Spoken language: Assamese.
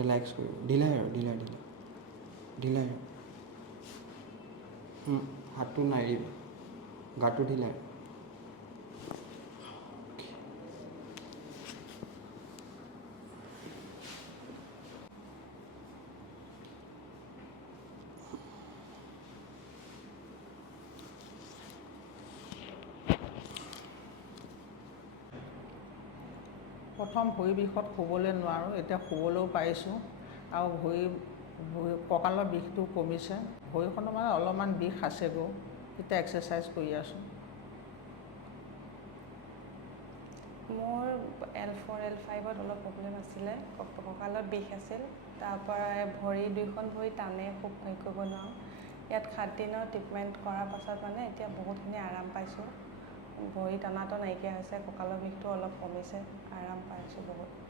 ৰিলেক্স কৰিব ঢিলাই হাতটো নাৰিবা গাটো ঢিলাই প্ৰথম ভৰি বিষত শুবলৈ নোৱাৰোঁ, এতিয়া শুবলৈও পাৰিছোঁ আৰু ভৰি কঁকালৰ বিষটো কমিছে, ভৰিখনৰ মানে অলপমান বিষ আছেগৈ, এতিয়া এক্সাৰচাইজ কৰি আছোঁ। মোৰ L4 L5ত অলপ প্ৰব্লেম আছিলে, কঁকালত বিষ আছিল, তাৰপৰা ভৰি দুইখন ভৰি টানে খুব হেৰি কৰিব নোৱাৰোঁ। ইয়াত 7 দিনৰ ট্ৰিটমেণ্ট কৰাৰ পাছত মানে এতিয়া বহুতখিনি আৰাম পাইছোঁ, ভৰি টনাটো নাইকিয়া হৈছে, কঁকালৰ বিষটো অলপ কমিছে, আৰাম পাইছোঁ বহুত।